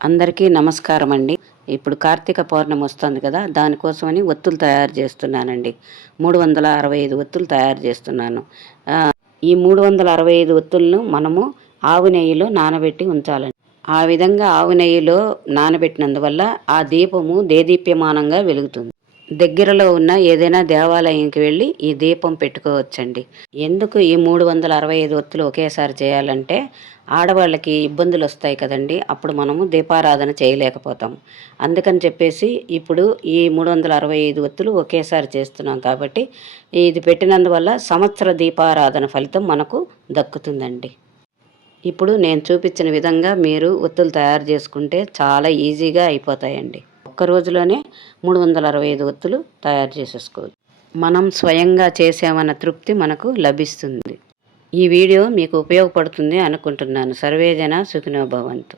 అందరికీ నమస్కారం అండి. ఇప్పుడు కార్తీక పౌర్ణమి వస్తుంది కదా, దానికోసమని ఒత్తులు తయారు చేస్తున్నానండి. 365 ఒత్తులు తయారు చేస్తున్నాను. ఈ 365 ఒత్తులను మనము ఆవు నెయ్యిలో నానబెట్టి ఉంచాలండి. ఆ విధంగా ఆవు నెయ్యిలో నానబెట్టినందువల్ల ఆ దీపము దేదీప్యమానంగా వెలుగుతుంది. దగ్గరలో ఉన్న ఏదైనా దేవాలయంకి వెళ్ళి ఈ దీపం పెట్టుకోవచ్చండి. ఎందుకు ఈ 365 ఒత్తులు ఒకేసారి చేయాలంటే, ఆడవాళ్ళకి ఇబ్బందులు వస్తాయి కదండి, అప్పుడు మనము దీపారాధన చేయలేకపోతాం. అందుకని చెప్పేసి ఇప్పుడు ఈ 365 ఒత్తులు ఒకేసారి చేస్తున్నాం కాబట్టి, ఇది పెట్టినందువల్ల సంవత్సర దీపారాధన ఫలితం మనకు దక్కుతుందండి. ఇప్పుడు నేను చూపించిన విధంగా మీరు ఒత్తులు తయారు చేసుకుంటే చాలా ఈజీగా అయిపోతాయండి. ఒక్క రోజులోనే 365 ఒత్తులు తయారు చేసేసుకోవచ్చు. మనం స్వయంగా చేసామన్న తృప్తి మనకు లభిస్తుంది. ఈ వీడియో మీకు ఉపయోగపడుతుంది అనుకుంటున్నాను. సర్వేజన సుఖినో భవంతు.